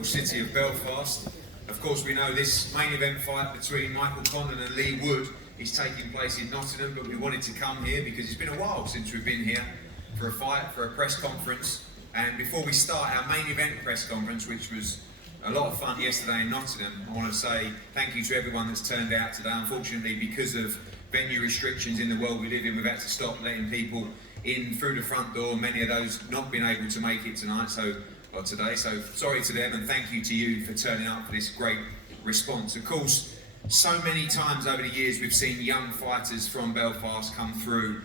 wonderful city of Belfast. Of course, we know this main event fight between Michael Conlan and Leigh Wood is taking place in Nottingham, but we wanted to come here because it's been a while since we've been here for a fight, for a press conference. And before we start our main event press conference, which was a lot of fun yesterday in Nottingham, I want to say thank you to everyone that's turned out today. Unfortunately, because of venue restrictions in the world we live in, we've had to stop letting people in through the front door. Many of those not been able to make it tonight, or today. So sorry to them, and thank you to you for turning up for this great response. Of course, so many times over the years we've seen young fighters from Belfast come through,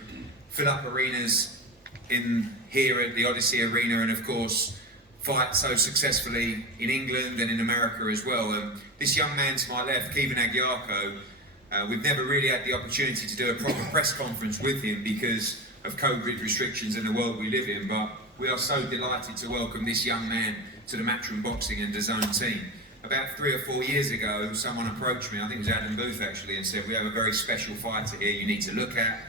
fill up arenas here at the Odyssey Arena, and of course fight so successfully in England and in America as well. This young man to my left, Caoimhin Agyarko, we've never really had the opportunity to do a proper press conference with him because of COVID restrictions in the world we live in, but we are so delighted to welcome this young man to the Matchroom Boxing and DAZN team. About 3 or 4 years ago, someone approached me, I think it was Adam Booth actually, and said, we have a very special fighter here you need to look at.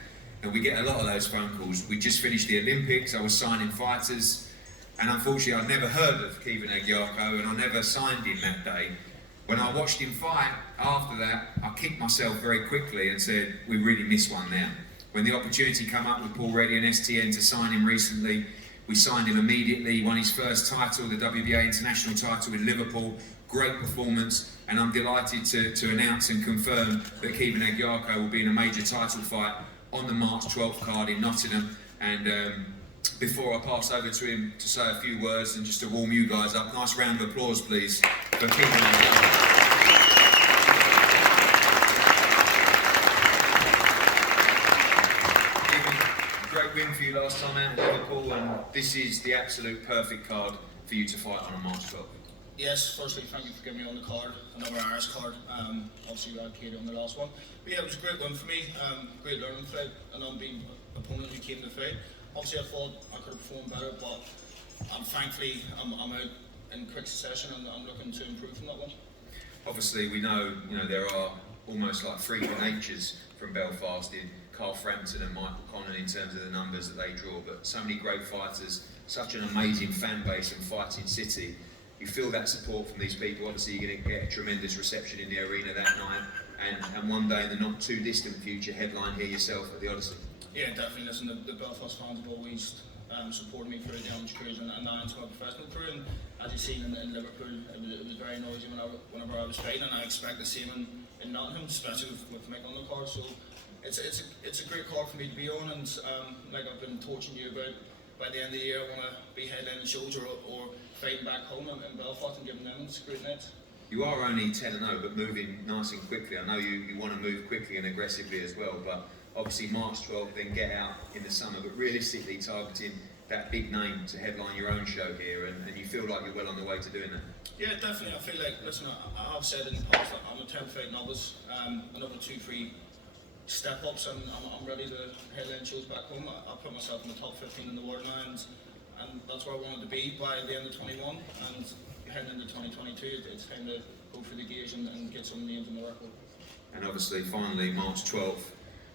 And we get a lot of those phone calls. We just finished the Olympics, I was signing fighters, and unfortunately I'd never heard of Caoimhin Agyarko, and I never signed him that day. When I watched him fight, after that, I kicked myself very quickly and said, we really missed one now. When the opportunity came up with Paul Reddy and STN to sign him recently, we signed him immediately. He won his first title, the WBA International title in Liverpool. Great performance, and I'm delighted to announce and confirm that Caoimhin Agyarko will be in a major title fight on the March 12th card in Nottingham. And before I pass over to him to say a few words and just to warm you guys up, nice round of applause please for Caoimhin Agyarko. Great win for you last time out in Liverpool, and this is the absolute perfect card for you to fight on March 12th. Yes, firstly, thank you for giving me on the card, another Irish card. Obviously, we had Katie on the last one. But yeah, it was a great win for me, great learning fight, and unbeaten opponent who came to the fight. Obviously, I thought I could have performed better, but thankfully, I'm out in quick succession, and I'm looking to improve from that one. Obviously, we know there are almost like freak natures from Belfast in Carl Frampton and Michael Conlan in terms of the numbers that they draw, but so many great fighters, such an amazing fan base and fighting city. You feel that support from these people. Obviously you're going to get a tremendous reception in the arena that night, and one day in the not too distant future headline here yourself at the Odyssey. Yeah, definitely. Listen, the Belfast fans have always supported me through the amateur careers and now into my professional career, and as you've seen in Liverpool, it was very noisy whenever I was fighting, and I expect the same in Nottingham, especially with Michael on the card. So it's a great card for me to be on, and like I've been torching you about, by the end of the year I want to be headlining shows or fighting back home in Belfast and giving them a great night. You are only 10-0, but moving nice and quickly. I know you want to move quickly and aggressively as well, but obviously March 12th, then get out in the summer, but realistically targeting that big name to headline your own show here, and you feel like you're well on the way to doing that. Yeah, definitely. I feel like, listen, I've said in the past that I'm a 10-fight novice, another 2-3 step-ups, and I'm ready to headline shows back home. I put myself in the top 15 in the world now, and that's where I wanted to be by the end of 21, and heading into 2022, it's time to go through the gears and get some names in the record. And obviously, finally, March 12th,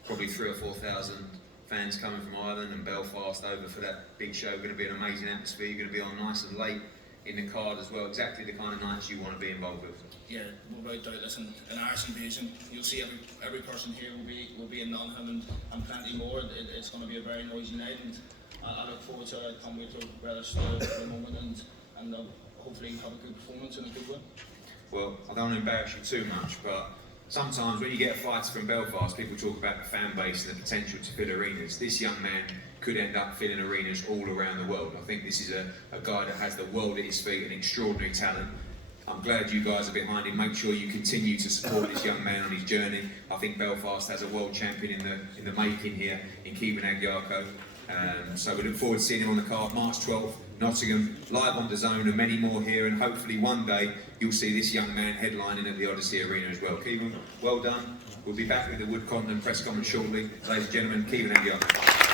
probably 3,000 or 4,000 fans coming from Ireland and Belfast over for that big show. Going to be an amazing atmosphere. You're going to be on nice and late in the card as well. Exactly the kind of nights you want to be involved with. Yeah, without doubt. Listen, an Irish invasion. You'll see every person here will be in Nottingham and plenty more. It's going to be a very noisy night, and I look forward to it. I can't wait to relish the moment and hopefully have a good performance and a good win. Well, I don't want to embarrass you too much, but sometimes when you get a fighter from Belfast, people talk about the fan base and the potential to fill arenas. This young man could end up filling arenas all around the world. I think this is a guy that has the world at his feet and extraordinary talent. I'm glad you guys are behind him. Make sure you continue to support this young man on his journey. I think Belfast has a world champion in the making here in Caoimhin Agyarko. So we look forward to seeing him on the card March 12th, Nottingham, live on DAZN, and many more here, and hopefully one day you'll see this young man headlining at the Odyssey Arena as well. Caoimhin, well done. We'll be back with the Wood Conlan press conference shortly. Ladies and gentlemen, Caoimhin Agyarko.